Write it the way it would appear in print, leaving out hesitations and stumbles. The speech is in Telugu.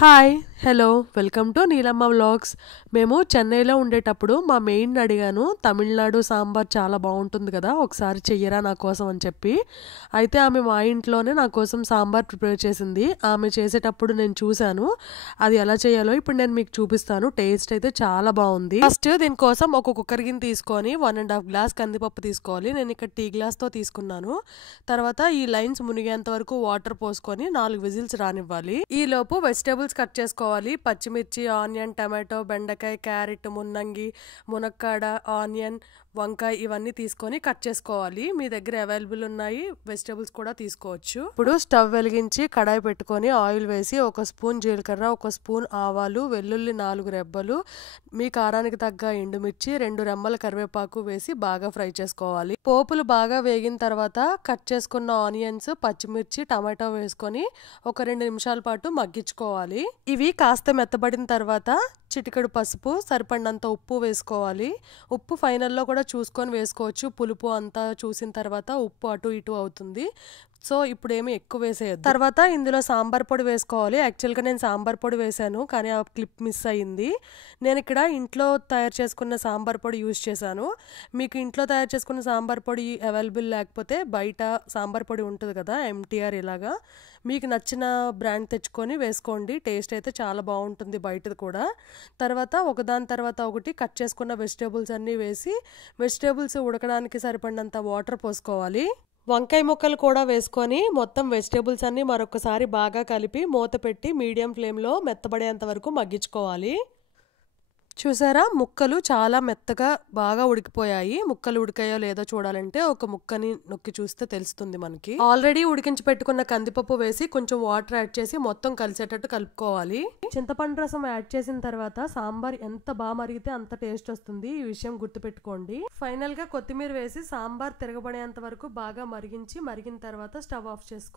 Hi hello welcome to Neelamma vlogs. మేము చెన్నైలో ఉండేటప్పుడు మా మెయిన్ అడిగాను, తమిళనాడు సాంబార్ చాలా బాగుంటుంది కదా, ఒకసారి చెయ్యరా నా కోసం అని చెప్పి. అయితే ఆమె మా ఇంట్లోనే నా కోసం సాంబార్ ప్రిపేర్ చేసింది. ఆమె చేసేటప్పుడు నేను చూశాను, అది ఎలా చేయాలో ఇప్పుడు నేను మీకు చూపిస్తాను. టేస్ట్ అయితే చాలా బాగుంది. ఫస్ట్ దీనికోసం ఒక కుక్కర్ గిన్నె తీసుకొని 1.5 గ్లాస్ కందిపప్పు తీసుకోవాలి. నేను ఇక్కడ టీ గ్లాస్తో తీసుకున్నాను. తర్వాత ఈ లైన్స్ మునిగేంత వరకు వాటర్ పోసుకొని 4 విజిల్స్ రానివ్వాలి. ఈ లోపు వెజిటేబుల్స్ కట్ చేసుకోవాలి. పచ్చిమిర్చి, ఆనియన్, టమాటో, బెండకాయ, క్యారెట్, మున్నంగి, మునక్కాడ, ఆనియన్, వంకాయ ఇవన్నీ తీసుకొని కట్ చేసుకోవాలి. మీ దగ్గర అవైలబుల్ ఉన్నాయి, వెజిటేబుల్స్ కూడా తీసుకోవచ్చు. ఇప్పుడు స్టవ్ వెలిగించి కడాయి పెట్టుకొని ఆయిల్ వేసి 1 స్పూన్ జీలకర్ర, 1 స్పూన్ ఆవాలు, వెల్లుల్లి 4 రెబ్బలు, మీ కారానికి తగ్గ ఎండుమిర్చి, 2 రెమ్మల కరివేపాకు వేసి బాగా ఫ్రై చేసుకోవాలి. పోపులు బాగా వేగిన తర్వాత కట్ చేసుకున్న ఆనియన్స్, పచ్చిమిర్చి, టమాటో వేసుకొని ఒక 2 నిమిషాల పాటు మగ్గించుకోవాలి. ఇవి కాస్త మెత్తబడిన తర్వాత చిటికెడు పసుపు, సరిపడినంత ఉప్పు వేసుకోవాలి. ఉప్పు ఫైనల్లో కూడా చూసుకొని వేసుకోవచ్చు. పులుపు అంతా చూసిన తర్వాత ఉప్పు అటు ఇటు అవుతుంది. సో ఇప్పుడు ఏమి ఎక్కువ వేసేయద్దు. తర్వాత ఇందులో సాంబార్ పొడి వేసుకోవాలి. యాక్చువల్గా నేను సాంబార్ పొడి వేసాను, కానీ ఆ క్లిప్ మిస్ అయ్యింది. నేను ఇక్కడ ఇంట్లో తయారు చేసుకున్న సాంబార్ పొడి యూజ్ చేశాను. మీకు ఇంట్లో తయారు చేసుకున్న సాంబార్ పొడి అవైలబుల్ లేకపోతే బయట సాంబార్ పొడి ఉంటుంది కదా, ఎంటీఆర్, ఇలాగా మీకు నచ్చిన బ్రాండ్ తెచ్చుకొని వేసుకోండి. టేస్ట్ అయితే చాలా బాగుంటుంది బయటది కూడా. తర్వాత ఒకదాని తర్వాత ఒకటి కట్ చేసుకున్న వెజిటేబుల్స్ అన్నీ వేసి వెజిటేబుల్స్ ఉడకడానికి సరిపడినంత వాటర్ పోసుకోవాలి. వంకాయ ముక్కలు కూడా వేసుకొని మొత్తం వెజిటేబుల్స్ అన్నీ మరొకసారి బాగా కలిపి మూత పెట్టి మీడియం ఫ్లేమ్లో మెత్తబడేంత వరకు మగ్గించుకోవాలి. చూసారా, ముక్కలు చాలా మెత్తగా బాగా ఉడికిపోయాయి. ముక్కలు ఉడికాయో లేదో చూడాలంటే ఒక ముక్కని నొక్కి చూస్తే తెలుస్తుంది మనకి. ఆల్రెడీ ఉడికించి పెట్టుకున్న కందిపప్పు వేసి కొంచెం వాటర్ యాడ్ చేసి మొత్తం కలిసేటట్టు కలుపుకోవాలి. చింతపండు రసం యాడ్ చేసిన తర్వాత సాంబార్ ఎంత బాగా మరిగితే అంత టేస్ట్ వస్తుంది. ఈ విషయం గుర్తుపెట్టుకోండి. ఫైనల్ గా కొత్తిమీర వేసి సాంబార్ తిరగబడేంత వరకు బాగా మరిగిన తర్వాత స్టవ్ ఆఫ్ చేసుకోవాలి.